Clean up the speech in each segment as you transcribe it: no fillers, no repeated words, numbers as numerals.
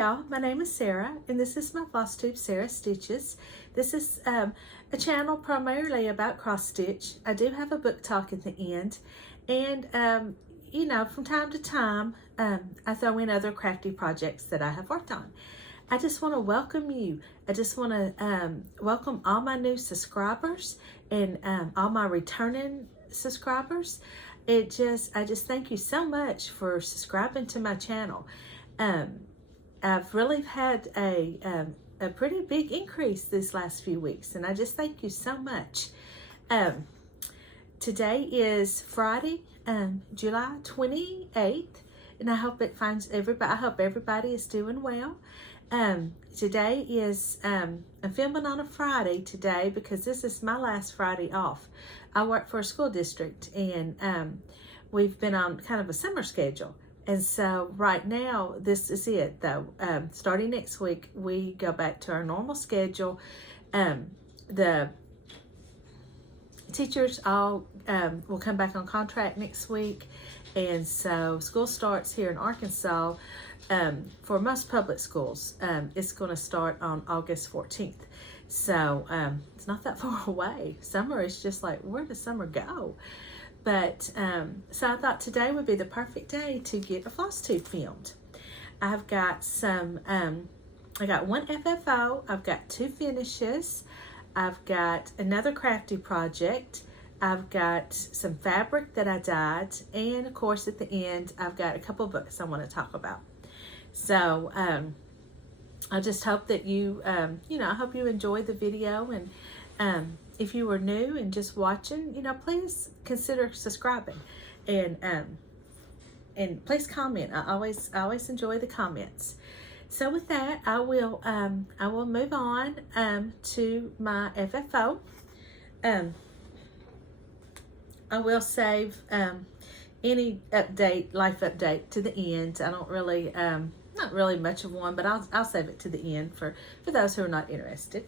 y'all, my name is Sarah and this is my Flosstube Sarah Stitches. This is a channel primarily about cross stitch. I do have a book talk at the end, and you know, from time to time I throw in other crafty projects that I have worked on. I just want to welcome you. I just want to welcome all my new subscribers and all my returning subscribers. I just thank you so much for subscribing to my channel. I've really had a pretty big increase these last few weeks, and I just thank you so much. Today is Friday, July 28th, and I hope it finds everybody. I hope everybody is doing well. Today is I'm filming on a Friday today because this is my last Friday off. I work for a school district, and we've been on kind of a summer schedule. And so right now, this is it though. Starting next week, we go back to our normal schedule. The teachers all will come back on contract next week. And so school starts here in Arkansas for most public schools. It's going to start on August 14th. So it's not that far away. Summer is just like, where does summer go? But so I thought today would be the perfect day to get a Flosstube filmed. I've got some, I got one FFO, I've got 2 finishes, I've got another crafty project, I've got some fabric that I dyed, and of course at the end I've got a couple books I want to talk about. So I just hope that you, I hope you enjoyed the video, and if you were new and just watching, please consider subscribing, and please comment. I always enjoy the comments. So with that, I will move on to my FFO. I will save any life update to the end. I don't really, not really much of one, but I'll save it to the end for those who are not interested.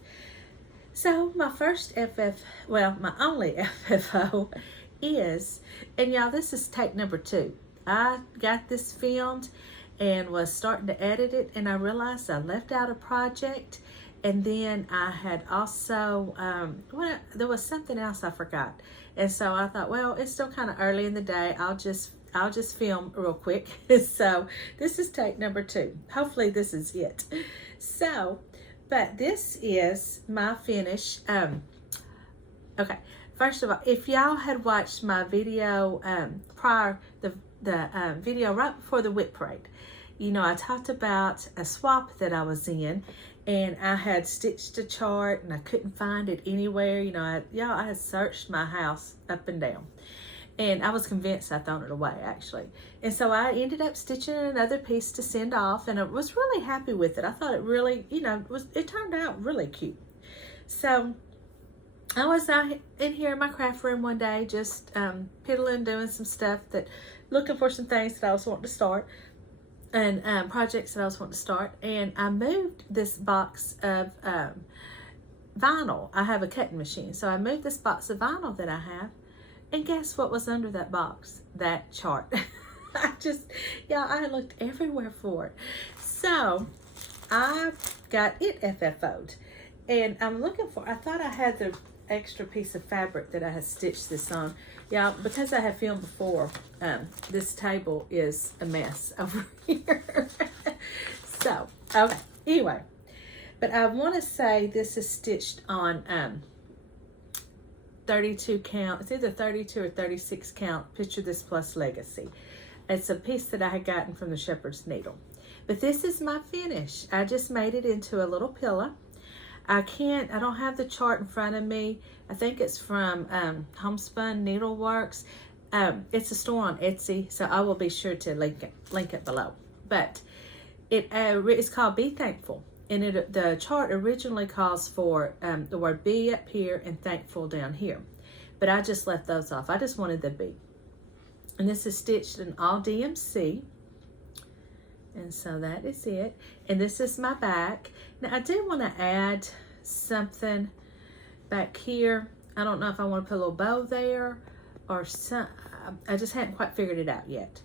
So my first my only FFO is, and y'all, this is take number 2. I got this filmed and was starting to edit it, and I realized I left out a project, and then I had also, there was something else I forgot. And so I thought, well, it's still kind of early in the day. I'll just film real quick. So this is take number 2. Hopefully this is it. So, but this is my finish. Okay, first of all, if y'all had watched my video prior, the video right before the WIC parade, I talked about a swap that I was in, and I had stitched a chart and I couldn't find it anywhere. I had searched my house up and down, and I was convinced I'd thrown it away, actually. And so I ended up stitching another piece to send off, and I was really happy with it. I thought it really, it turned out really cute. So I was out in here in my craft room one day, just piddling, doing some stuff, looking for some things that I was wanting to start, and projects that I was wanting to start. And I moved this box of vinyl. I have a cutting machine, so I moved this box of vinyl that I have. And guess what was under that box? That chart. I looked everywhere for it. So I got it FFO'd. And I'm looking for, I thought I had the extra piece of fabric that I had stitched this on. Yeah, because I have filmed before, this table is a mess over here. So, okay, anyway. But I want to say this is stitched on 32 count. It's either 32 or 36 count. Picture This Plus Legacy. It's a piece that I had gotten from the Shepherd's Needle. But this is my finish. I just made it into a little pillow. I don't have the chart in front of me. I think it's from Homespun Needleworks. It's a store on Etsy, so I will be sure to link it below. But it's called Be Thankful. And the chart originally calls for the word be up here and thankful down here. But I just left those off. I just wanted the be. And this is stitched in all DMC. And so that is it. And this is my back. Now I do want to add something back here. I don't know if I want to put a little bow there or some. I just hadn't quite figured it out yet.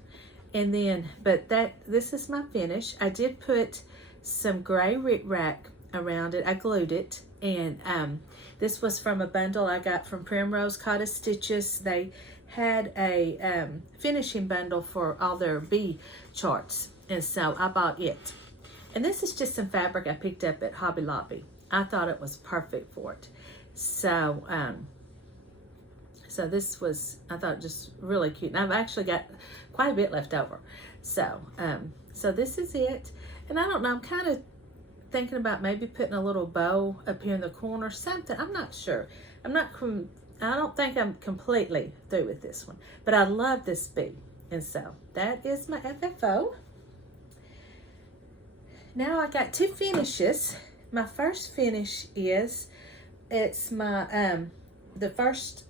And then, but this is my finish. I did put some gray rickrack around it. I glued it, and this was from a bundle I got from Primrose Cottage Stitches. They had a finishing bundle for all their bee charts, and so I bought it. And this is just some fabric I picked up at Hobby Lobby. I thought it was perfect for it. So so this was, I thought, just really cute. And I've actually got quite a bit left over. So so this is it. And I don't know, I'm kind of thinking about maybe putting a little bow up here in the corner, something. I'm not sure. I don't think I'm completely through with this one, but I love this bee. And so that is my FFO. Now I got 2 finishes. My first finish is, it's my the first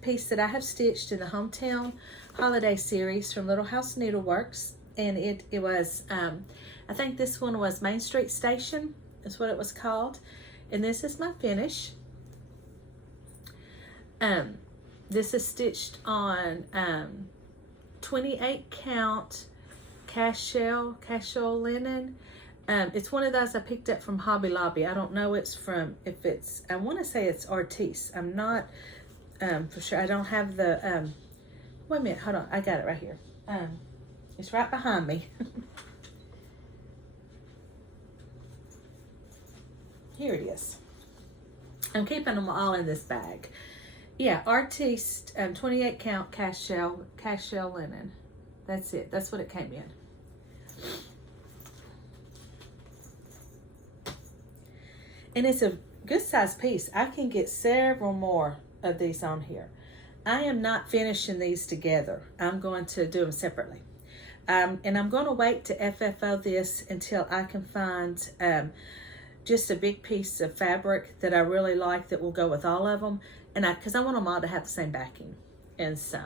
piece that I have stitched in the Hometown Holiday Series from Little House Needleworks, and it was I think this one was Main Street Station is what it was called, and this is my finish. This is stitched on 28 count cashel linen. It's one of those I picked up from Hobby Lobby. I don't know I want to say it's Artis. I'm not for sure. I don't have the, wait a minute, hold on. I got it right here. It's right behind me. Here it is. I'm keeping them all in this bag. Yeah, Artiste 28 count cashel linen. That's it. That's what it came in. And it's a good size piece. I can get several more of these on here. I am not finishing these together. I'm going to do them separately. And I'm going to wait to FFO this until I can find just a big piece of fabric that I really like that will go with all of them. And because I want them all to have the same backing. And so,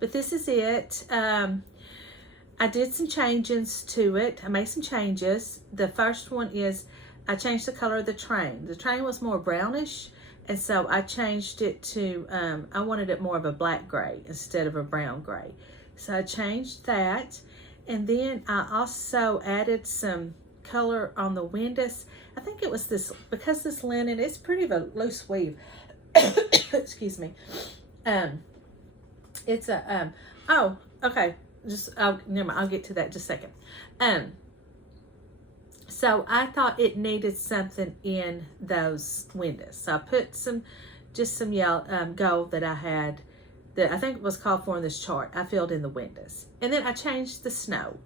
but this is it. I did some changes to it. I made some changes. The first one is I changed the color of the train. The train was more brownish, and so I changed it to, I wanted it more of a black gray instead of a brown gray. So I changed that, and then I also added some color on the windows. I think it was this, because this linen, it's pretty of a loose weave. Excuse me. It's a, oh, okay. Never mind, I'll get to that in just a second. So I thought it needed something in those windows. So I put just some yellow, gold that I had, that I think was called for in this chart. I filled in the windows. And then I changed the snow.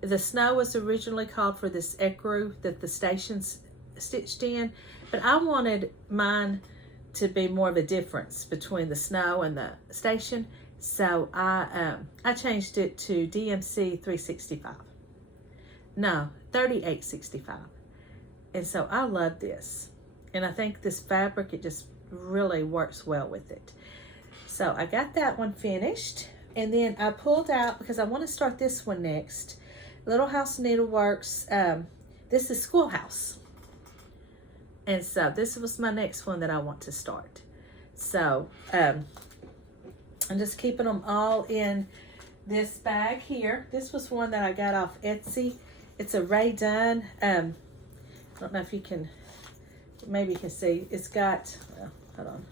The snow was originally called for this ecru that the station's stitched in, but I wanted mine to be more of a difference between the snow and the station. So I changed it to DMC 365. No, 3865. And so I love this. And I think this fabric, it just really works well with it. So I got that one finished. And then I pulled out, because I want to start this one next, Little House Needleworks. This is Schoolhouse. And so this was my next one that I want to start. So I'm just keeping them all in this bag here. This was one that I got off Etsy. It's a Ray Dunn. I don't know if you can, maybe you can see. It's got, well, hold on.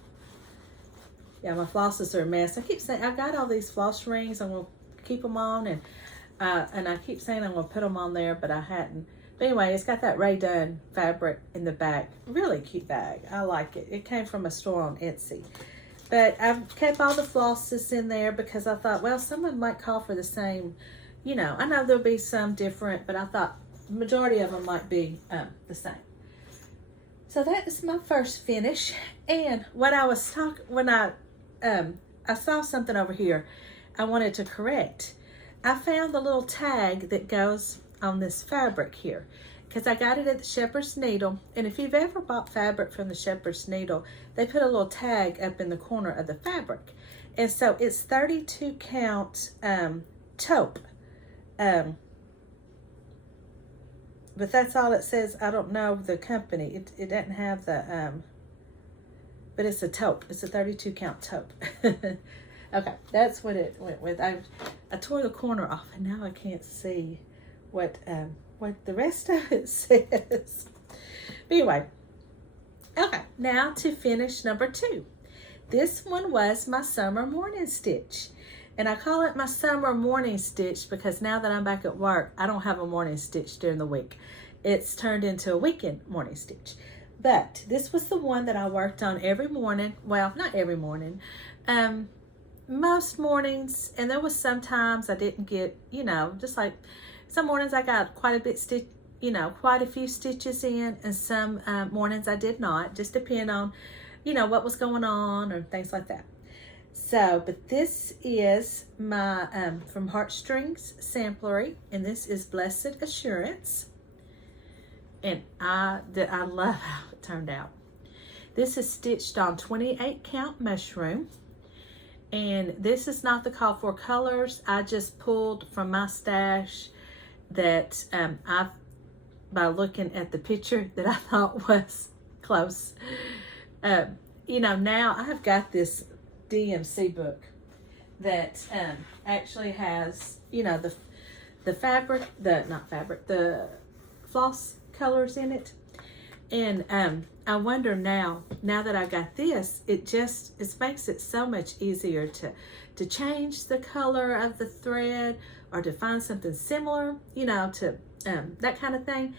Yeah, my flosses are a mess. I keep saying, I got all these floss rings. I'm going to keep them on. And I keep saying I'm going to put them on there, but I hadn't. But anyway, it's got that Ray Dunn fabric in the back. Really cute bag. I like it. It came from a store on Etsy. But I've kept all the flosses in there because I thought, well, someone might call for the same, you know. I know there'll be some different, but I thought the majority of them might be the same. So that is my first finish. And what I was talking, when I saw something over here I wanted to correct. I found the little tag that goes on this fabric here, because I got it at the Shepherd's Needle. And if you've ever bought fabric from the Shepherd's Needle, they put a little tag up in the corner of the fabric. And so it's 32 count taupe. But that's all it says. I don't know the company. It doesn't have the, but it's a taupe. It's a 32 count taupe. Okay, that's what it went with. I tore the corner off, and now I can't see what what the rest of it says. But anyway, okay, now to finish number 2. This one was my summer morning stitch. And I call it my summer morning stitch because now that I'm back at work, I don't have a morning stitch during the week. It's turned into a weekend morning stitch. But this was the one that I worked on every morning. Well, not every morning. Most mornings, and there was sometimes I didn't get, just like some mornings I got quite a few stitches in, and some mornings I did not, just depend on, what was going on or things like that. So, but this is my, from Heartstrings Samplery, and this is Blessed Assurance. And I love how it turned out. This is stitched on 28 count mushroom. And this is not the call for colors. I just pulled from my stash that by looking at the picture that I thought was close. Now I have got this DMC book that actually has, the floss colors in it. And I wonder now that I got this, it makes it so much easier to change the color of the thread or to find something similar, to that kind of thing.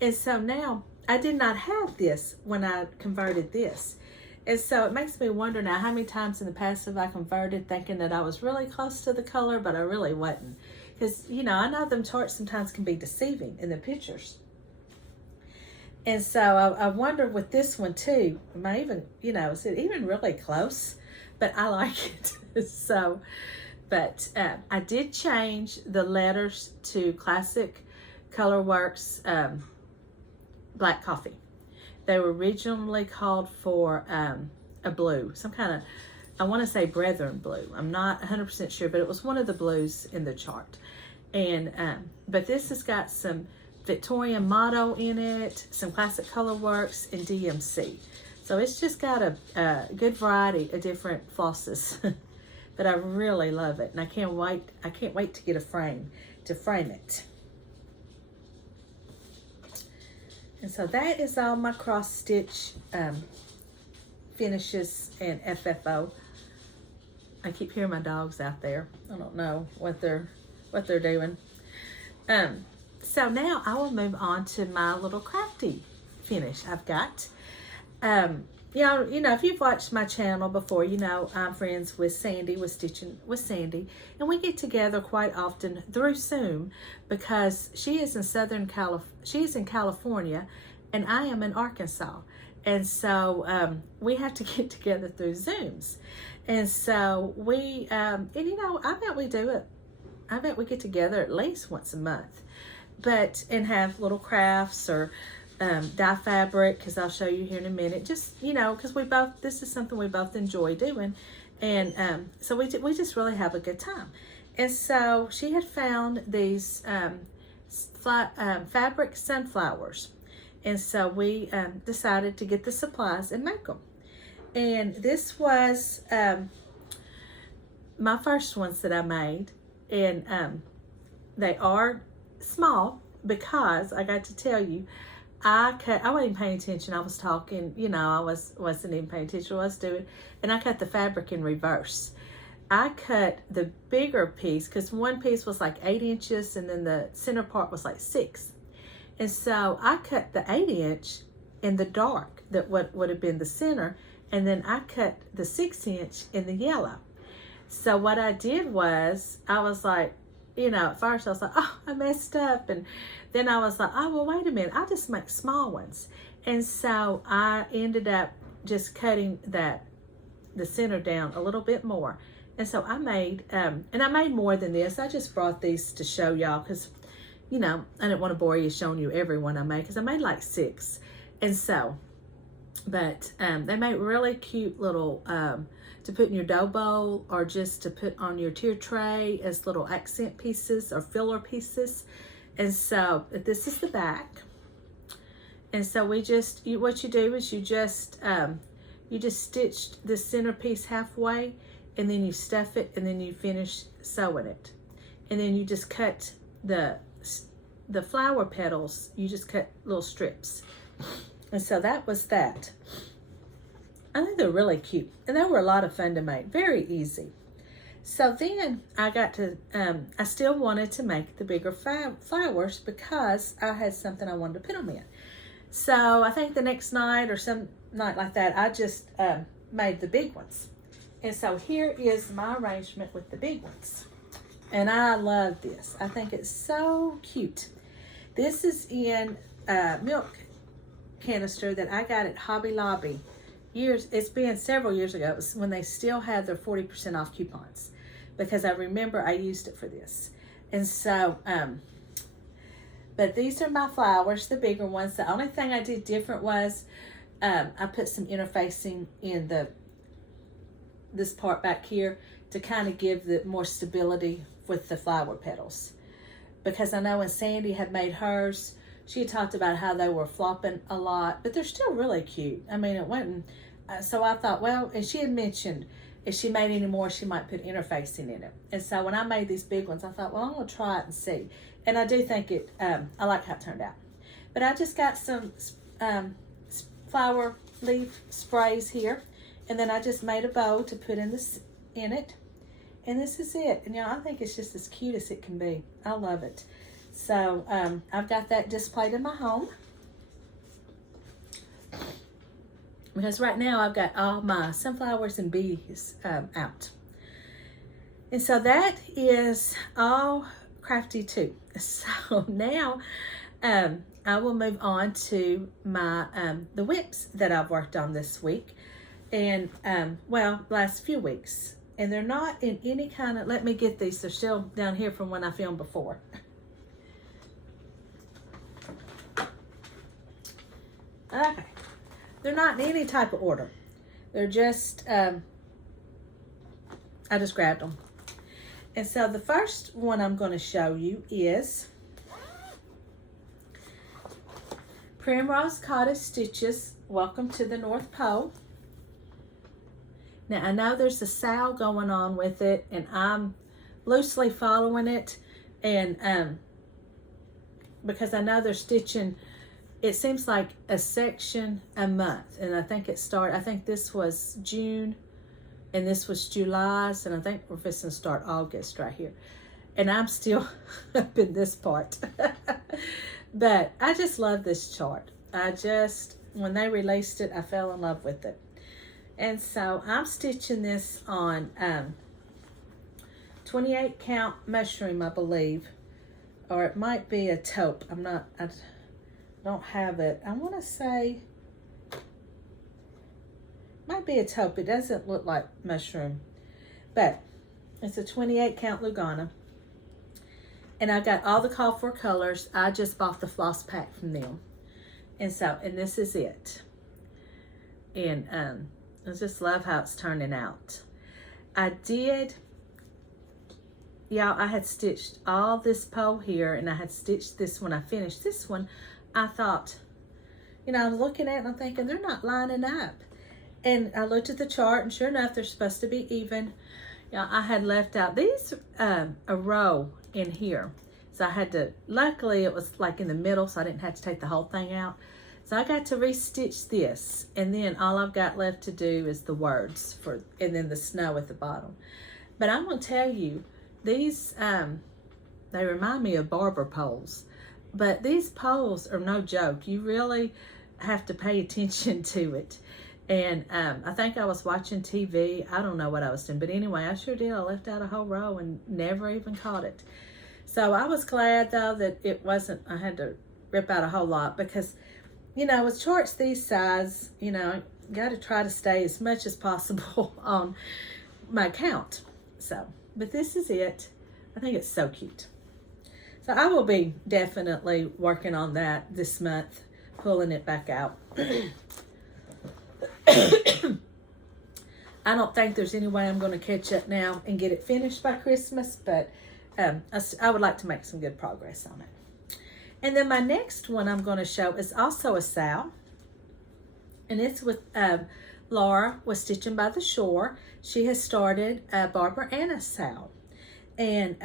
And so now I did not have this when I converted this. And so it makes me wonder now how many times in the past have I converted thinking that I was really close to the color, but I really wasn't. Because, I know them charts sometimes can be deceiving in the pictures. And so I wonder with this one too, am I even, is it even really close? But I like it. So, but I did change the letters to Classic Colorworks Black Coffee. They were originally called for a blue, some kind of, I want to say Brethren blue. I'm not 100% sure, but it was one of the blues in the chart. And but this has got some Victorian motto in it, some Classic Colorworks, and DMC. So it's just got a good variety of different flosses. But I really love it, and I can't wait to get a frame to frame it. And so that is all my cross stitch finishes and FFO. I keep hearing my dogs out there. I don't know what they're doing. So now I will move on to my little crafty finish I've got. If you've watched my channel before, I'm friends with Sandy, with Stitching with Sandy, and we get together quite often through Zoom because she is in California, and I am in Arkansas, and so we have to get together through Zooms, and so we, I bet we do it. I bet we get together at least once a month, and have little crafts or dye fabric, because I'll show you here in a minute, just because this is something we both enjoy doing, and so we just really have a good time. And so she had found these fabric sunflowers, and so we decided to get the supplies and make them. And this was my first ones that I made, and they are small because I got to tell you, I wasn't even paying attention. I was talking, I wasn't even paying attention to what I was doing. And I cut the fabric in reverse. I cut the bigger piece because one piece was like 8 inches and then the center part was like 6. And so I cut the 8-inch in the dark, that what would have been the center. And then I cut the 6-inch in the yellow. So what I did was, I was like, at first I was like, oh, I messed up. And then I was like, oh, well, wait a minute. I'll just make small ones. And so I ended up just cutting the center down a little bit more. And so I made, and I made more than this. I just brought these to show y'all because, I didn't want to bore you showing you every one I made because I made like 6. And so, but they make really cute little, to put in your dough bowl or just to put on your tier tray as little accent pieces or filler pieces. And so this is the back. And so what you do is you just stitched the center piece halfway, and then you stuff it, and then you finish sewing it. And then you just cut the the flower petals, you just cut little strips. And so that was that. I think they're really cute. And they were a lot of fun to make. Very easy. So then I got to, I still wanted to make the bigger flowers because I had something I wanted to put them in. So I think the next night or some night like that, I just made the big ones. And so here is my arrangement with the big ones. And I love this. I think it's so cute. This is in a milk canister that I got at Hobby Lobby. It's been several years ago. It was when they still had their 40% off coupons, because I remember I used it for this. And so, but these are my flowers, the bigger ones. The only thing I did different was I put some interfacing in this part back here to kind of give the more stability with the flower petals. Because I know when Sandy had made hers, she had talked about how they were flopping a lot, but they're still really cute. I mean, it went, so I thought, well, and she had mentioned if she made any more, she might put interfacing in it. And so when I made these big ones, I thought, well, I'm going to try it and see. And I do think it, I like how it turned out. But I just got some flower leaf sprays here. And then I just made a bow to put in it. And this is it. And I think it's just as cute as it can be. I love it. So I've got that displayed in my home. Because right now I've got all my sunflowers and bees out. And so that is all crafty too. So now I will move on to my the whips that I've worked on this week. And well, last few weeks. And they're not in any kind of, let me get these. They're still down here from when I filmed before. Okay. They're not in any type of order. They're just, I just grabbed them. And so the first one I'm going to show you is Primrose Cottage Stitches, Welcome to the North Pole. Now, I know there's a sale going on with it, and I'm loosely following it, and because I know they're stitching, it seems like a section a month, and I think I think this was June, and this was July's, and I think we're fixing to start August right here, and I'm still up in this part. But I just love this chart. When they released it, I fell in love with it. And so I'm stitching this on 28 count mushroom, I believe, or it might be a taupe. I don't have it. I want to say, might be a taupe. It doesn't look like mushroom, but it's a 28 count Lugana. And I got all the call for colors. I just bought the floss pack from them. And this is it. And I just love how it's turning out. I had stitched all this pole here, and I had stitched this when I finished this one. I thought, I was looking at it and I'm thinking, they're not lining up. And I looked at the chart, and sure enough, they're supposed to be even. I had left out these, a row in here. So I had to, luckily it was like in the middle, so I didn't have to take the whole thing out. So I got to restitch this, and then all I've got left to do is the words and then the snow at the bottom. But I'm gonna tell you, these they remind me of barber poles, but these poles are no joke. You really have to pay attention to it. And I think I was watching TV. I don't know what I was doing, but anyway, I sure did. I left out a whole row and never even caught it. So I was glad though that it wasn't. I had to rip out a whole lot because, with charts these size, got to try to stay as much as possible on my count. So, but this is it. I think it's so cute. So I will be definitely working on that this month, pulling it back out. I don't think there's any way I'm going to catch up now and get it finished by Christmas, but I would like to make some good progress on it. And then my next one I'm going to show is also a sow. And it's with Laura with Stitching by the Shore. She has started Barbara Anna's sow. And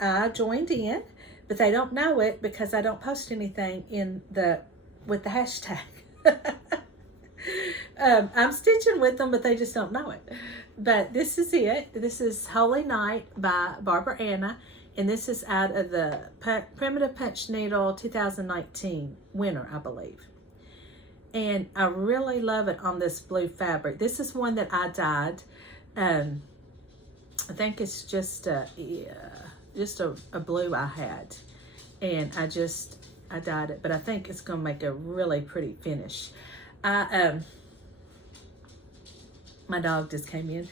I joined in but they don't know it because I don't post anything with the hashtag. I'm stitching with them, but they just don't know it. But this is it. This is Holy Night by Barbara Anna, and this is out of the Primitive Punch Needle 2019 winner, I believe. And I really love it on this blue fabric. This is one that I dyed. I think it's just a blue I had, and I dyed it, but I think it's gonna make a really pretty finish. My dog just came in.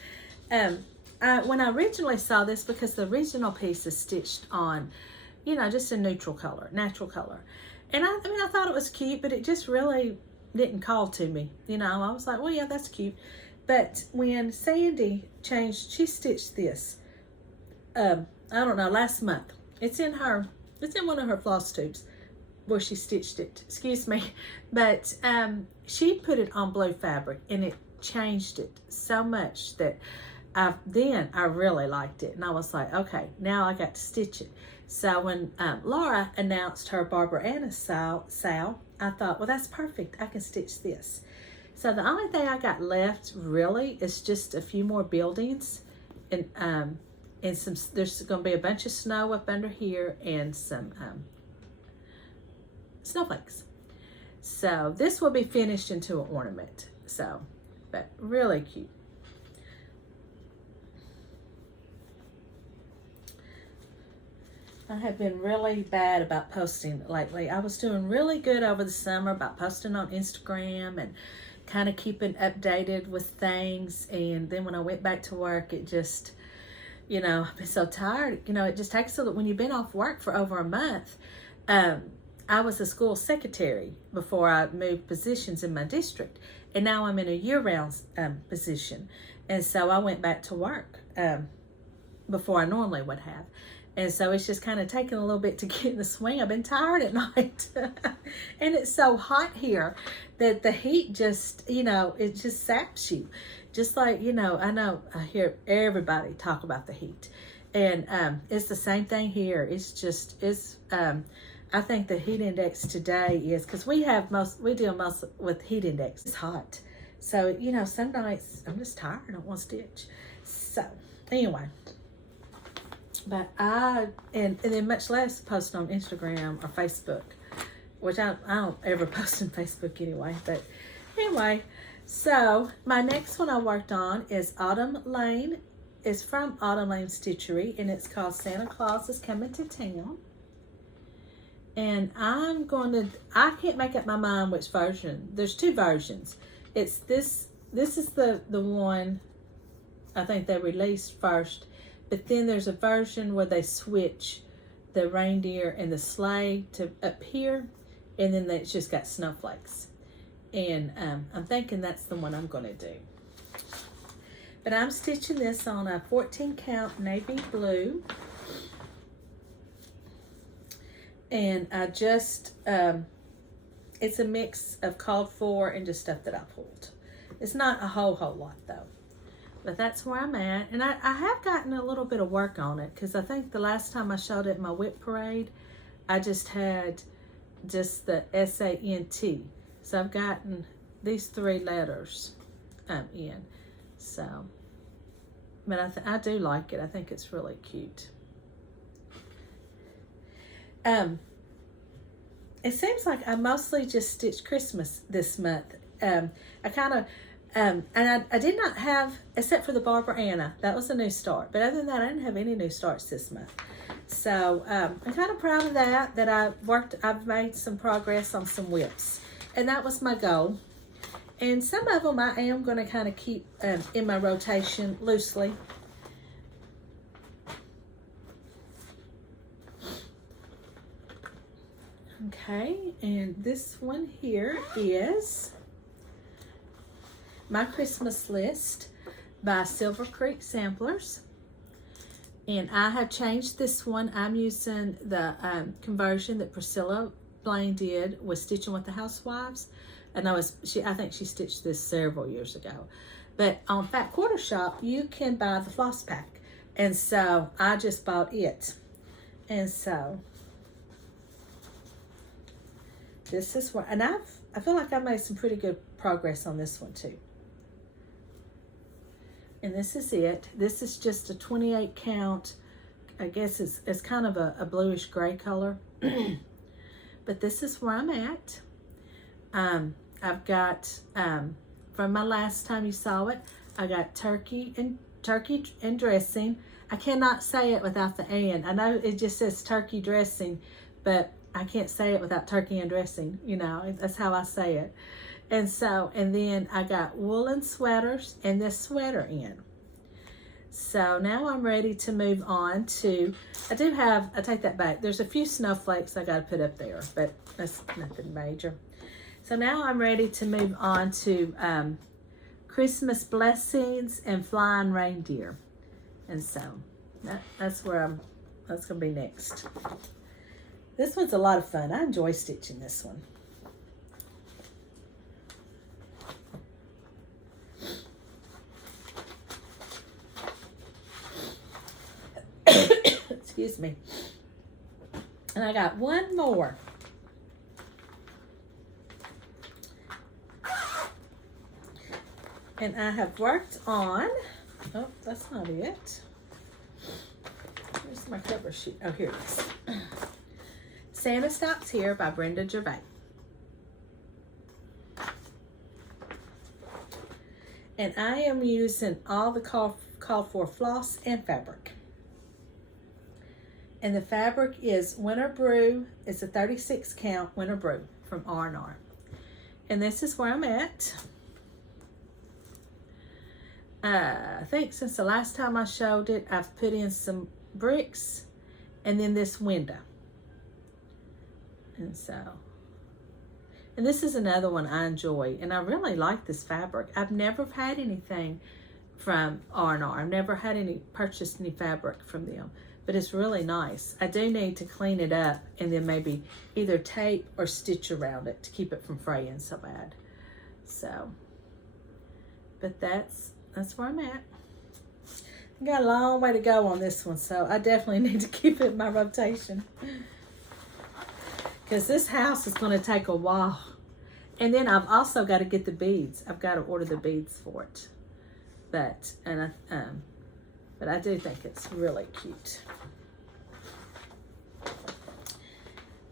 When I originally saw this, because the original piece is stitched on, just a natural color, and I thought it was cute, but it just really didn't call to me. I was like, well, yeah, that's cute. But when Sandy changed, she stitched this, I don't know, last month. It's in one of her floss tubes where she stitched it, excuse me. But she put it on blue fabric, and it changed it so much that I really liked it. And I was like, okay, now I got to stitch it. So when Laura announced her Barbara Anna sale, I thought, well, that's perfect. I can stitch this. So the only thing I got left really is just a few more buildings, and there's going to be a bunch of snow up under here and some snowflakes. So this will be finished into an ornament. So, but really cute. I have been really bad about posting lately. I was doing really good over the summer about posting on Instagram and kind of keeping updated with things. And then when I went back to work, it just, I've been so tired. It just takes when you've been off work for over a month. I was a school secretary before I moved positions in my district. And now I'm in a year-round position. And so I went back to work before I normally would have. And so it's just kind of taking a little bit to get in the swing. I've been tired at night. And it's so hot here that the heat just, it just saps you. Just like, I know I hear everybody talk about the heat. And it's the same thing here. I think the heat index today is, because we deal most with heat index. It's hot. So, some nights I'm just tired. I don't want to stitch. So, anyway. But and then much less post on Instagram or Facebook, which I don't ever post on Facebook anyway. But anyway, so my next one I worked on is Autumn Lane. It's from Autumn Lane Stitchery, and it's called Santa Claus is Coming to Town. And I can't make up my mind which version. There's two versions. It's this is the one I think they released first. But then there's a version where they switch the reindeer and the sleigh to up here, and then it's just got snowflakes. And I'm thinking that's the one I'm going to do. But I'm stitching this on a 14 count navy blue. And I just, it's a mix of called for and just stuff that I pulled. It's not a whole lot though. But that's where I'm at. And I have gotten a little bit of work on it, because I think the last time I showed it in my whip parade, I just had just the S-A-N-T. So I've gotten these 3 letters in. So, but I do like it. I think it's really cute. It seems like I mostly just stitched Christmas this month. I kind of... and I did not have, except for the Barbara Anna, that was a new start. But other than that, I didn't have any new starts this month. So I'm kind of proud of that I've made some progress on some whips. And that was my goal. And some of them I am going to kind of keep in my rotation loosely. Okay, and this one here is My Christmas List by Silver Creek Samplers. And I have changed this one. I'm using the conversion that Priscilla Blaine did with Stitching with the Housewives. And I think she stitched this several years ago. But on Fat Quarter Shop, you can buy the floss pack. And so I just bought it. And so this is where, and I feel like I made some pretty good progress on this one too. And this is it. This is just a 28 count. I guess it's kind of a bluish gray color. But this is where I'm at. I've got, from my last time you saw it, I got turkey and dressing. I cannot say it without the and. I know it just says turkey dressing, but I can't say it without turkey and dressing. You know, that's how I say it. And then I got woolen sweaters and this sweater in. So now I'm ready to move on to, I take that back. There's a few snowflakes I got to put up there, but that's nothing major. So now I'm ready to move on to Christmas blessings and flying reindeer. And so that's going to be next. This one's a lot of fun. I enjoy stitching this one. Excuse me. And I got one more. And I have worked on, oh, that's not it. Where's my cover sheet? Oh, here it is. Santa Stops Here by Brenda Gervais. And I am using all the called for floss and fabric. And the fabric is Winter Brew. It's a 36 count Winter Brew from R&R. And this is where I'm at. I think since the last time I showed it, I've put in some bricks and then this window. And this is another one I enjoy, and I really like this fabric. I've never had anything from R&R. I've never purchased any fabric from them, but it's really nice. I do need to clean it up and then maybe either tape or stitch around it to keep it from fraying so bad. So, but that's where I'm at. I got a long way to go on this one, so I definitely need to keep it in my rotation. Because this house is going to take a while. And then I've also got to get the beads. I've got to order the beads for it. But I do think it's really cute.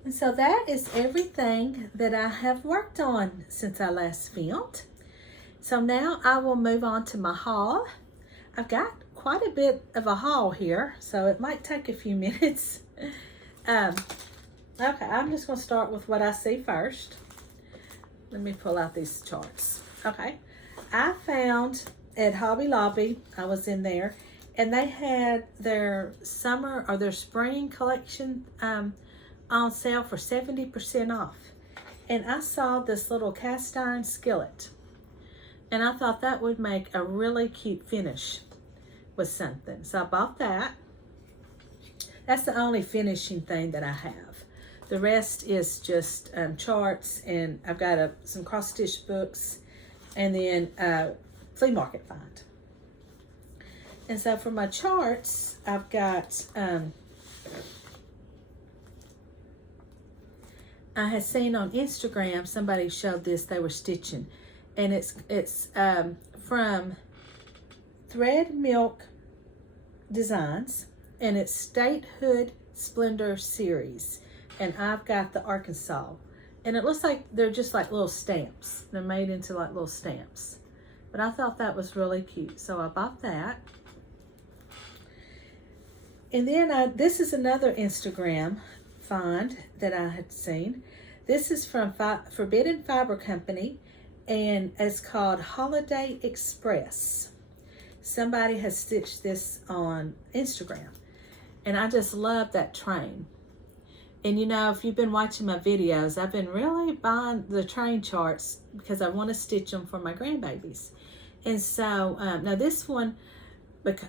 And so that is everything that I have worked on since I last filmed. So now I will move on to my haul. I've got quite a bit of a haul here, so it might take a few minutes. Okay, I'm just going to start with what I see first. Let me pull out these charts. Okay, I found at Hobby Lobby, I was in there, and they had their summer or their spring collection on sale for 70% off. And I saw this little cast iron skillet. And I thought that would make a really cute finish with something. So I bought that. That's the only finishing thing that I have. The rest is just charts, and I've got some cross-stitch books, and then flea market find. And so for my charts, I've got, I had seen on Instagram, somebody showed this, they were stitching. And it's from Thread Milk Designs, and it's Statehood Splendor series. And I've got the Arkansas. And it looks like they're just like little stamps. They're made into like little stamps. But I thought that was really cute, so I bought that. And then this is another Instagram find that I had seen. This is from Forbidden Fiber Company. And it's called Holiday Express. Somebody has stitched this on Instagram. And I just love that train. And you know, if you've been watching my videos, I've been really buying the train charts because I want to stitch them for my grandbabies. And so, now this one,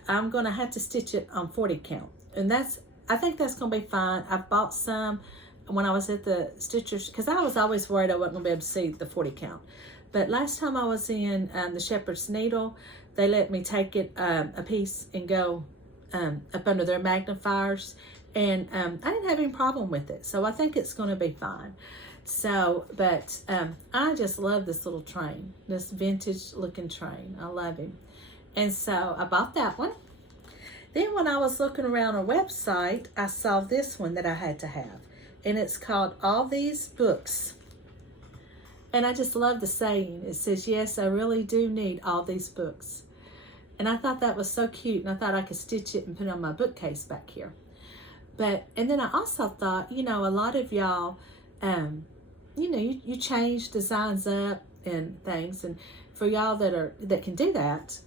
I'm going to have to stitch it on 40 count. And I think that's going to be fine. I bought some when I was at the stitchers, because I was always worried I wasn't going to be able to see the 40 count. But last time I was in the Shepherd's Needle, they let me take it a piece and go up under their magnifiers. And I didn't have any problem with it. So I think it's going to be fine. So, but I just love this little train, this vintage looking train. I love him. And so I bought that one. Then when I was looking around our website, I saw this one that I had to have. And it's called All These Books. And I just love the saying. It says, yes, I really do need all these books. And I thought that was so cute. And I thought I could stitch it and put it on my bookcase back here. And then I also thought, a lot of y'all, you change designs up and things. And for y'all that can do that,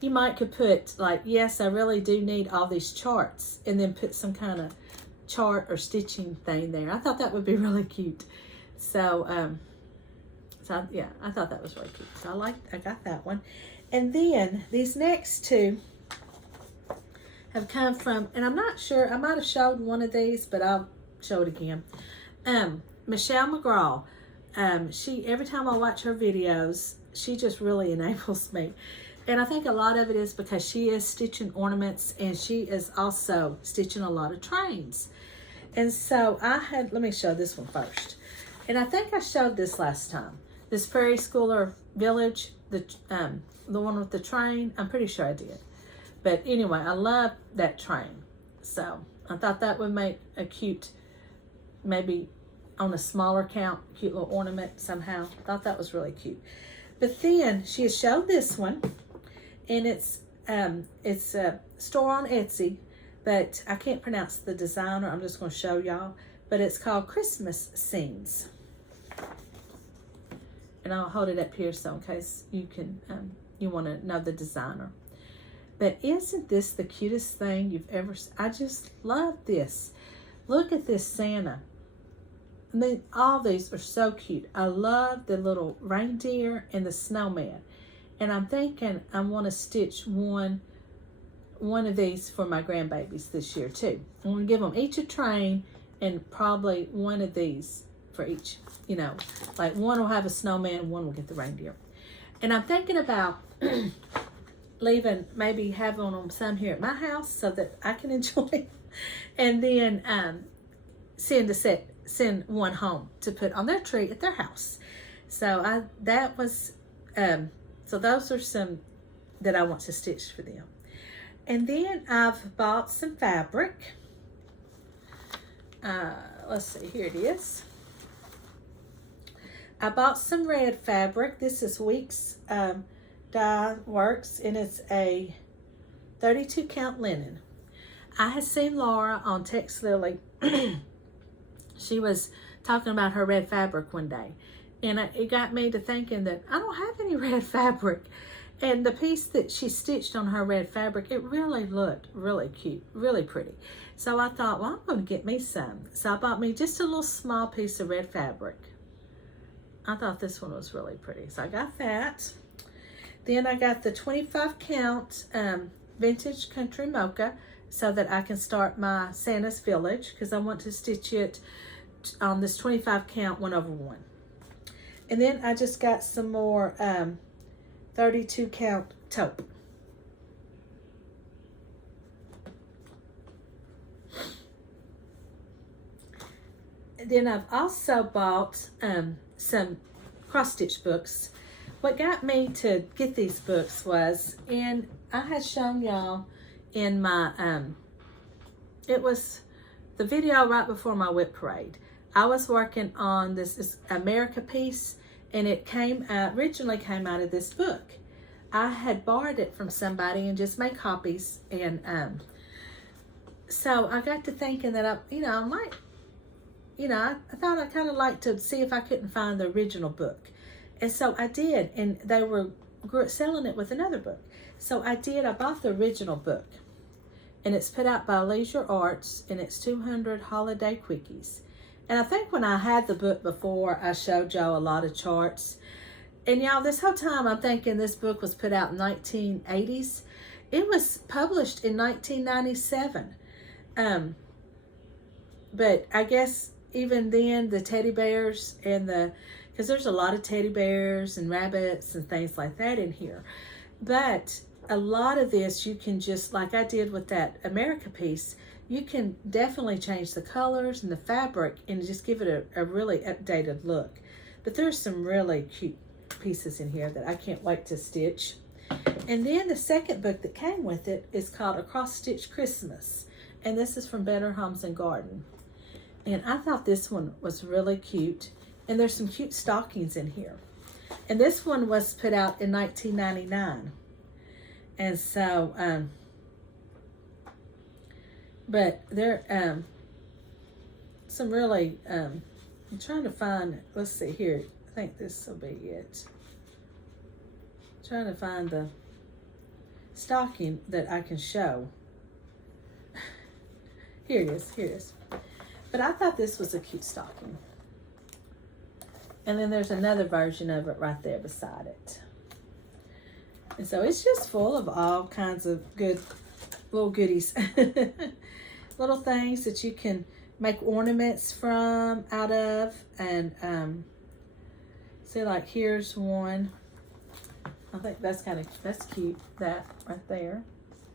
you could put like, yes, I really do need all these charts, and then put some kind of chart or stitching thing there. I thought that would be really cute. So yeah, I thought that was really cute. So I got that one. And then these next two have come from, and I'm not sure, I might have showed one of these, but I'll show it again. Michelle McGraw. She, every time I watch her videos, she just really enables me. And I think a lot of it is because she is stitching ornaments, and she is also stitching a lot of trains. And so let me show this one first. And I think I showed this last time. This Prairie Schooler Village, the one with the train, I'm pretty sure I did. But anyway, I love that train. So I thought that would make a cute, maybe on a smaller count, cute little ornament somehow. I thought that was really cute. But then she has showed this one. And it's a store on Etsy, but I can't pronounce the designer. I'm just going to show y'all. But it's called Christmas Scenes. And I'll hold it up here so in case you can, you want to know the designer. But isn't this the cutest thing you've ever seen? I just love this. Look at this Santa. I mean, all these are so cute. I love the little reindeer and the snowman. And I'm thinking I want to stitch one of these for my grandbabies this year too. I'm going to give them each a train and probably one of these for each. Like one will have a snowman, one will get the reindeer. And I'm thinking about maybe having them some here at my house so that I can enjoy. And then send one home to put on their tree at their house. So so those are some that I want to stitch for them. And then I've bought some fabric. Let's see, here it is. I bought some red fabric. This is Weeks Dye Works, and it's a 32 count linen. I had seen Laura on Tex Lily. She was talking about her red fabric one day. And it got me to thinking that I don't have any red fabric. And the piece that she stitched on her red fabric, it really looked really cute, really pretty. So I thought, well, I'm going to get me some. So I bought me just a little small piece of red fabric. I thought this one was really pretty. So I got that. Then I got the 25 count vintage country mocha so that I can start my Santa's Village, because I want to stitch it on this 25 count 1/1. And then I just got some more 32 count taupe. And then I've also bought some cross stitch books. What got me to get these books was, and I had shown y'all in my, it was the video right before my whip parade. I was working on this America piece, and it originally came out of this book. I had borrowed it from somebody and just made copies, and so I got to thinking that I thought I'd kind of like to see if I couldn't find the original book. And so I did, and they were selling it with another book. So I bought the original book, and it's put out by Leisure Arts, and it's 200 holiday quickies. And I think when I had the book before, I showed y'all a lot of charts. And y'all, this whole time I'm thinking this book was put out in 1980s. It was published in 1997. But I guess even then, the teddy bears and because there's a lot of teddy bears and rabbits and things like that in here. But a lot of this you can just, like I did with that America piece, you can definitely change the colors and the fabric and just give it a really updated look. But there's some really cute pieces in here that I can't wait to stitch. And then the second book that came with it is called A Cross Stitch Christmas. And this is from Better Homes and Garden. And I thought this one was really cute. And there's some cute stockings in here. And this one was put out in 1999. And so, but there some really, I'm trying to find, let's see here. I think this will be it. Trying to find the stocking that I can show. Here it is, here it is. But I thought this was a cute stocking. And then there's another version of it right there beside it. And so it's just full of all kinds of good little goodies. Little things that you can make ornaments from, out of. And see, like here's one. I think that's that's cute, that right there.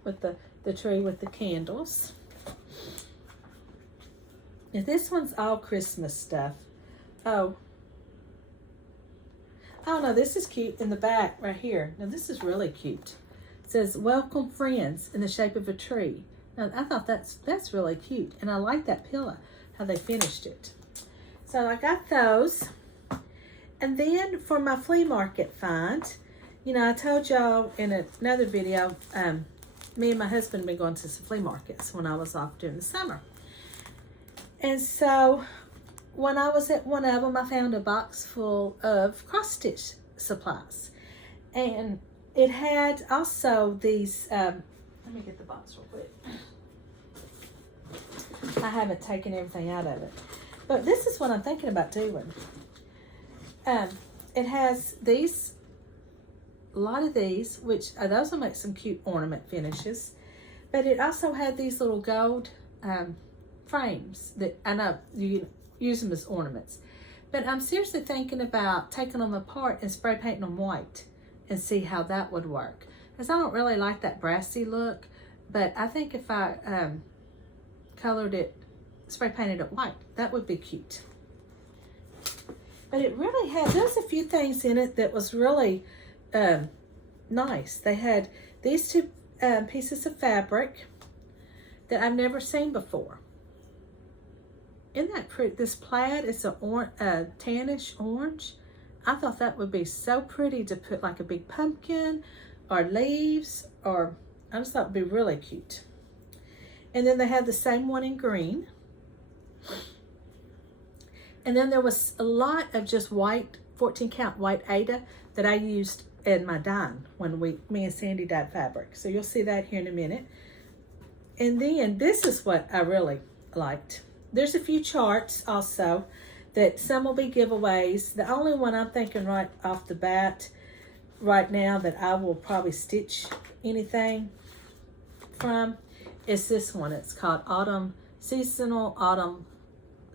With the tree with the candles. And this one's all Christmas stuff. Oh no, this is cute in the back right here. Now this is really cute. It says, welcome friends, in the shape of a tree. Now I thought that's really cute. And I like that pillow, how they finished it. So I got those. And then for my flea market find, you know, I told y'all in another video, me and my husband have been going to some flea markets when I was off during the summer. And so when I was at one of them, I found a box full of cross-stitch supplies. And it had also these, let me get the box real quick. I haven't taken everything out of it. But this is what I'm thinking about doing. It has these, a lot of these, which those will make some cute ornament finishes. But it also had these little gold frames that I know you use them as ornaments. But I'm seriously thinking about taking them apart and spray painting them white and see how that would work. Because I don't really like that brassy look, but I think if I colored it, spray painted it white, that would be cute. But it really had, there's a few things in it that was really nice. They had these two pieces of fabric that I've never seen before. Isn't that pretty? This plaid is a tannish orange. I thought that would be so pretty to put like a big pumpkin or leaves, or I just thought it would be really cute. And then they had the same one in green. And then there was a lot of just white, 14 count white Aida that I used in my dine when me and Sandy dyed fabric. So you'll see that here in a minute. And then this is what I really liked. There's a few charts also that some will be giveaways. The only one I'm thinking right off the bat right now that I will probably stitch anything from is this one. It's called Seasonal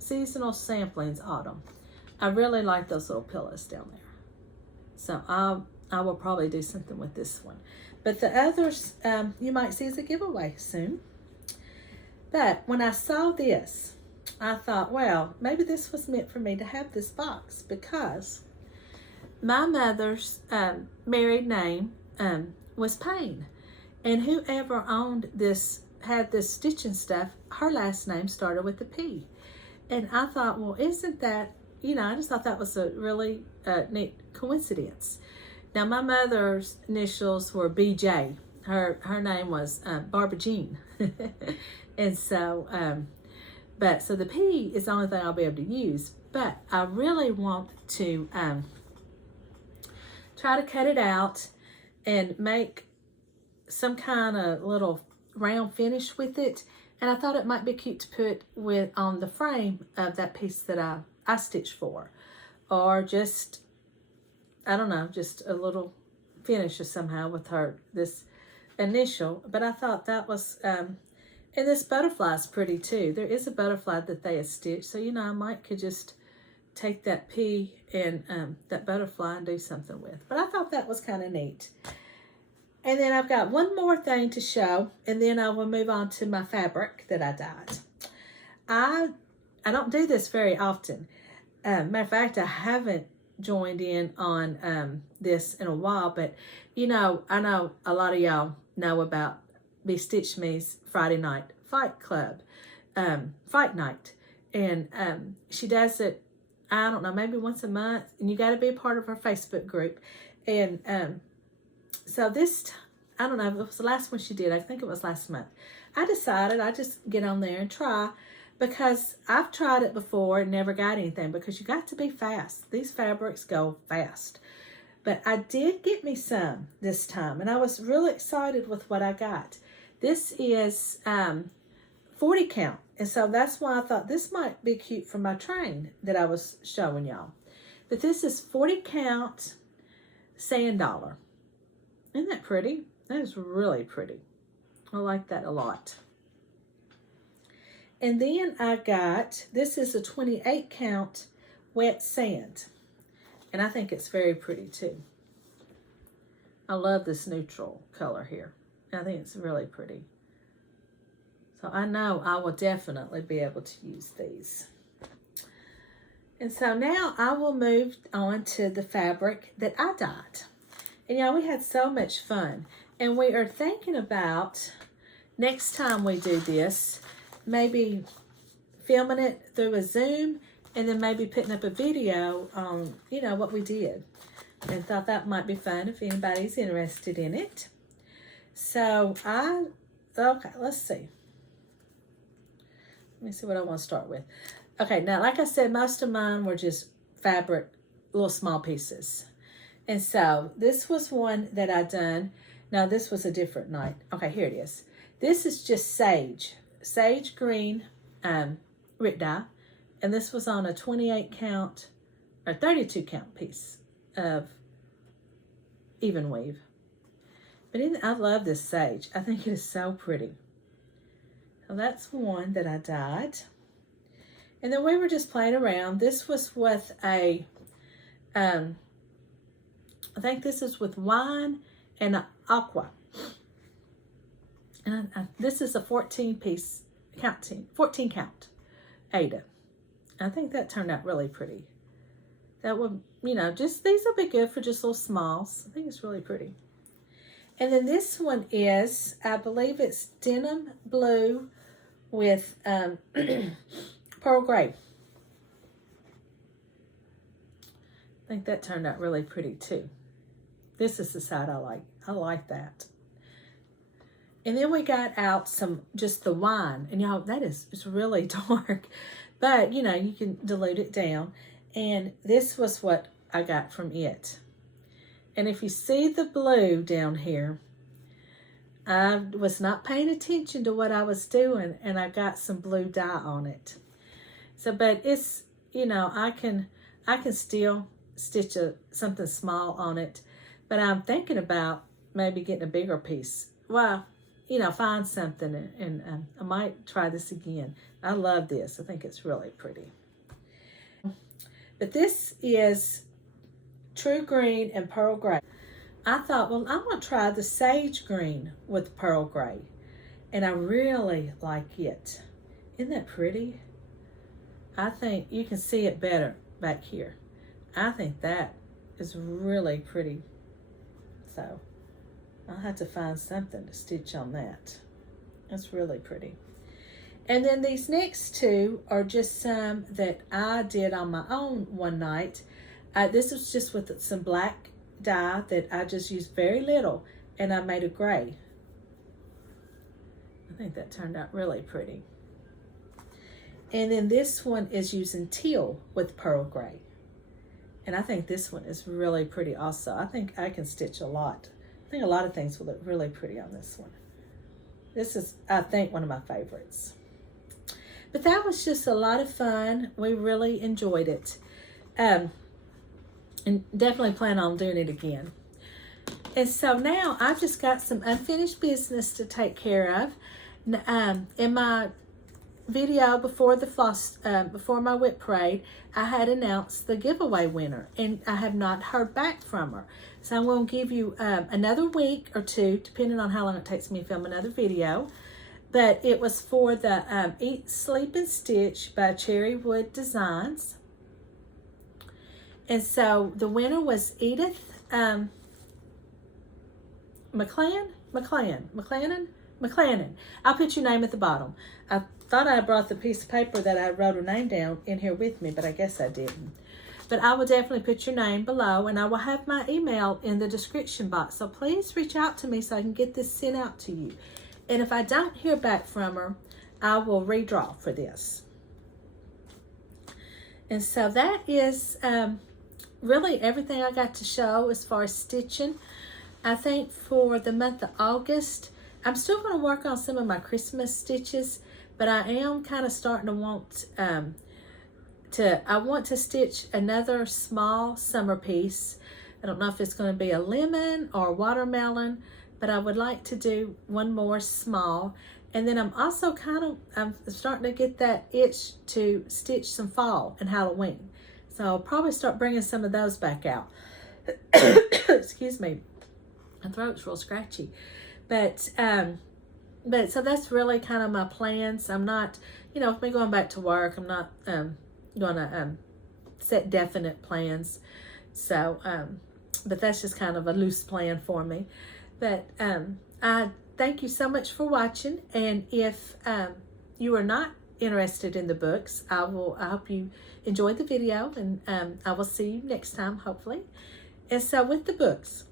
Samplings Autumn. I really like those little pillows down there. So I will probably do something with this one. But the others you might see as a giveaway soon. But when I saw this, I thought, well, maybe this was meant for me to have this box, because my mother's married name was Payne. And whoever owned this, had this stitching stuff, her last name started with a P. And I thought, well, isn't that, you know, I just thought that was a really neat coincidence. Now, my mother's initials were BJ. Her name was Barbara Jean. And so, so the P is the only thing I'll be able to use. But I really want to try to cut it out and make some kind of little round finish with it. And I thought it might be cute to put on the frame of that piece that I stitched for. Or just, I don't know, just a little finish or somehow with this initial. But I thought that was, and this butterfly's pretty too. There is a butterfly that they have stitched. So, you know, I might could just take that P and that butterfly and do something with. But I thought that was kind of neat. And then I've got one more thing to show, and then I will move on to my fabric that I dyed. I don't do this very often. Matter of fact, I haven't joined in on this in a while, but you know, I know a lot of y'all know about Be Stitch Me's Friday night fight club, fight night. And she does it, I don't know, maybe once a month, and you got to be a part of her Facebook group. And so this, I don't know, it was the last one she did. I think it was last month. I decided I just get on there and try, because I've tried it before and never got anything, because you got to be fast. These fabrics go fast. But I did get me some this time, and I was really excited with what I got. This is 40 count. And so that's why I thought this might be cute for my train that I was showing y'all. But this is 40 count sand dollar. Isn't that pretty? That is really pretty. I like that a lot. And then I got, this is a 28 count wet sand. And I think it's very pretty too. I love this neutral color here. I think it's really pretty. So I know I will definitely be able to use these. And so now I will move on to the fabric that I dyed. And y'all, we had so much fun. And we are thinking about, next time we do this, maybe filming it through a Zoom, and then maybe putting up a video on, you know, what we did. And thought that might be fun if anybody's interested in it. So okay, let's see. Let me see what I want to start with. Okay, now, like I said, most of mine were just fabric, little small pieces. And so this was one that I done. Now, this was a different night. Okay, here it is. This is just sage green Rit dye. And this was on a 28 count or 32 count piece of even weave. But I love this sage. I think it is so pretty. So that's one that I dyed. And then we were just playing around. This was with a, I think this is with wine and aqua. And this is a 14 count Ada. I think that turned out really pretty. That would, you know, just, these will be good for just little smalls. I think it's really pretty. And then this one is, I believe it's denim blue with pearl gray. I think that turned out really pretty too. This is the side I like. I like that. And then we got out just the wine. And y'all, it's really dark. But, you know, you can dilute it down. And this was what I got from it. And if you see the blue down here, I was not paying attention to what I was doing, and I got some blue dye on it. So, but it's, you know, I can still stitch something small on it, but I'm thinking about maybe getting a bigger piece. Well, you know, find something, and I might try this again. I love this. I think it's really pretty. But this is true green and pearl gray. I thought, well, I'm going to try the sage green with pearl gray. And I really like it. Isn't that pretty? I think you can see it better back here. I think that is really pretty. So I'll have to find something to stitch on that. That's really pretty. And then these next two are just some that I did on my own one night. This was just with some black dye that I just used very little, and I made a gray. I think that turned out really pretty. And then this one is using teal with pearl gray. And I think this one is really pretty also. I think I can stitch a lot. I think a lot of things will look really pretty on this one. This is, I think, one of my favorites. But that was just a lot of fun. We really enjoyed it. And definitely plan on doing it again. And so now I've just got some unfinished business to take care of. In my video before before my whip parade, I had announced the giveaway winner, and I have not heard back from her. So I'm going to give you another week or two, depending on how long it takes me to film another video. But it was for the Eat, Sleep, and Stitch by Cherrywood Designs. And so the winner was Edith McClannon. I'll put your name at the bottom. I thought I brought the piece of paper that I wrote her name down in here with me, but I guess I didn't. But I will definitely put your name below, and I will have my email in the description box. So please reach out to me so I can get this sent out to you. And if I don't hear back from her, I will redraw for this. And so that is really everything I got to show as far as stitching. I think for the month of August, I'm still going to work on some of my Christmas stitches, but I am kind of starting to want I want to stitch another small summer piece. I don't know if it's going to be a lemon or watermelon, but I would like to do one more small. And then I'm also I'm starting to get that itch to stitch some fall and Halloween. So I'll probably start bringing some of those back out. Excuse me. My throat's real scratchy. But so that's really kind of my plans. I'm not, with me going back to work, I'm not going to set definite plans. So, but that's just kind of a loose plan for me. But I thank you so much for watching. And if you are not interested in the books, I hope you enjoyed the video, and I will see you next time, hopefully. And so with the books,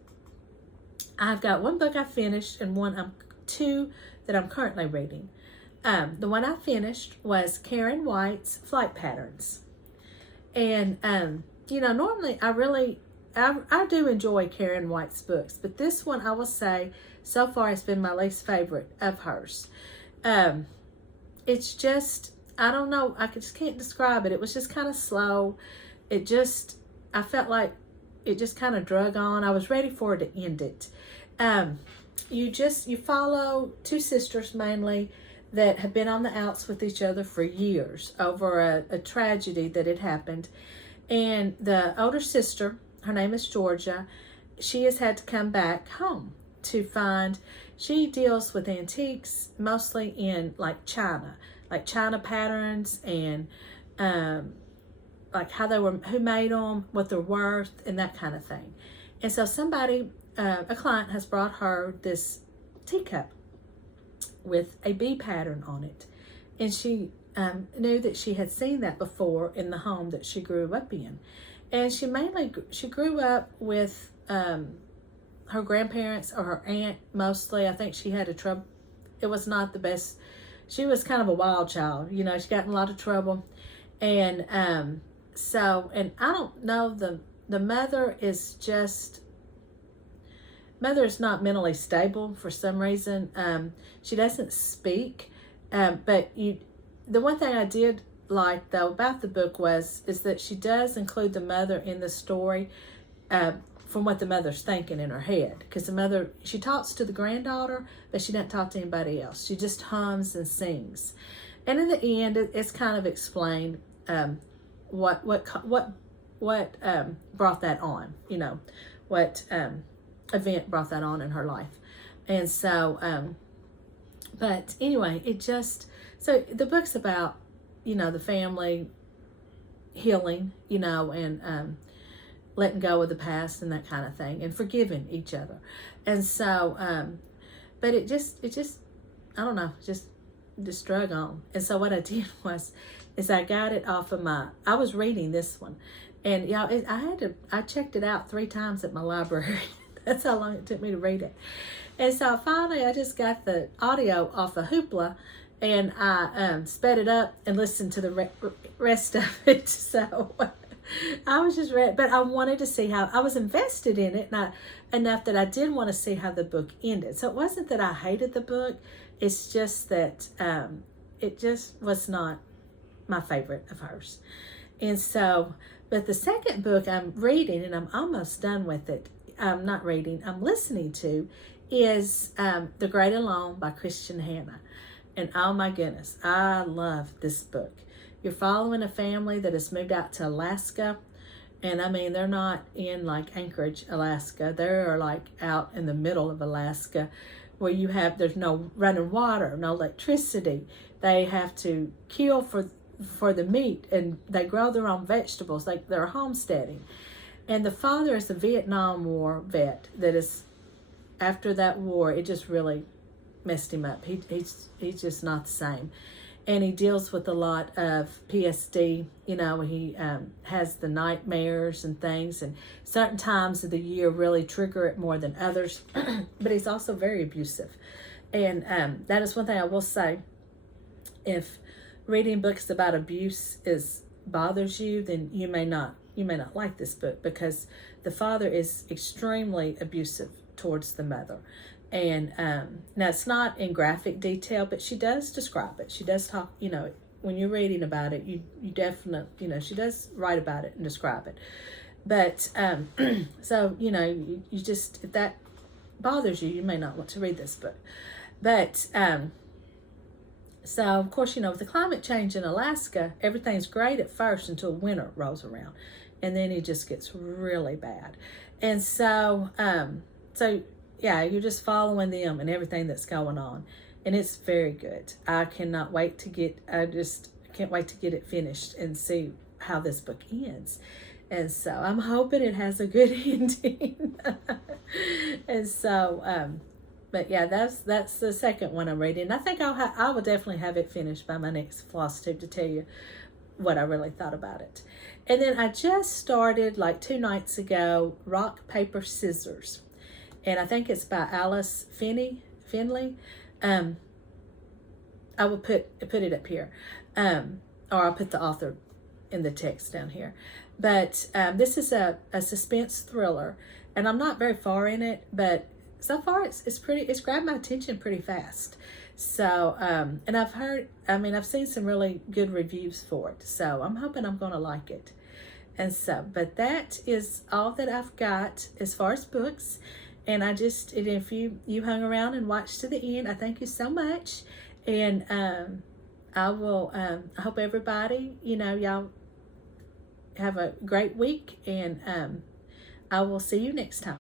I've got one book I finished and two that I'm currently reading. The one I finished was Karen White's Flight Patterns. And, normally I do enjoy Karen White's books, but this one I will say so far has been my least favorite of hers. It's just, I don't know, I just can't describe it. It was just kind of slow. I felt like it just kind of drug on. I was ready for it to end it. You follow two sisters mainly that have been on the outs with each other for years over a tragedy that had happened. And the older sister, her name is Georgia, she has had to come back home to she deals with antiques, mostly in like China patterns, and like who made them, what they're worth, and that kind of thing. And so a client has brought her this teacup with a bee pattern on it. And she knew that she had seen that before in the home that she grew up in. And she grew up with her grandparents or her aunt mostly. I think she had it was not the best. She was kind of a wild child. She got in a lot of trouble. And and I don't know, the mother is not mentally stable for some reason. She doesn't speak. But the one thing I did like though about the book is that she does include the mother in the story from what the mother's thinking in her head. Because the mother, she talks to the granddaughter, but she doesn't talk to anybody else. She just hums and sings. And in the end, it's kind of explained what brought that on. What event brought that on in her life. And so, but anyway, so the book's about, the family healing, and letting go of the past and that kind of thing, and forgiving each other. And so, but it just, I don't know, just drug on. And so what I did is I got it off of I was reading this one, and I checked it out 3 times at my library. That's how long it took me to read it. And so finally I just got the audio off of Hoopla, and I sped it up and listened to the rest of it. So I was just ready, but I wanted to see how, I was invested in it enough that I did want to see how the book ended. So it wasn't that I hated the book. It's just that it just was not my favorite of hers. And so, but the second book I'm reading, and I'm almost done with it, I'm listening to, is The Great Alone by Kristin Hannah. And oh my goodness, I love this book. You're following a family that has moved out to Alaska. And I mean, they're not in like Anchorage, Alaska. They're like out in the middle of Alaska where there's no running water, no electricity. They have to kill for the meat, and they grow their own vegetables. Like they're homesteading. And the father is a Vietnam War vet that is, after that war, it just really messed him up. He's just not the same. And he deals with a lot of PSD. You know, he has the nightmares and things, and certain times of the year really trigger it more than others. But he's also very abusive. And that is one thing I will say. If reading books about abuse bothers you, then you may not like this book, because the father is extremely abusive towards the mother. And now it's not in graphic detail, but she does describe it. She does talk, you know, when you're reading about it, you definitely, you know, she does write about it and describe it. But so, you know, you just, if that bothers you, you may not want to read this book. But so, of course, you know, with the climate change in Alaska, everything's great at first until winter rolls around. And then it just gets really bad. And so, yeah, you're just following them and everything that's going on. And it's very good. I can't wait to get it finished and see how this book ends. And so I'm hoping it has a good ending. And so, but yeah, that's the second one I'm reading. I think I will definitely have it finished by my next Flosstube to tell you what I really thought about it. And then I just started like 2 nights ago, Rock, Paper, Scissors. And I think it's by Alice Feeney. I will put it up here. Or I'll put the author in the text down here. But this is a suspense thriller. And I'm not very far in it, but so far it's grabbed my attention pretty fast. So, and I've seen some really good reviews for it. So I'm hoping I'm going to like it. And so, but that is all that I've got as far as books. And if you hung around and watched to the end, I thank you so much. And I hope everybody, you know, y'all have a great week. And I will see you next time.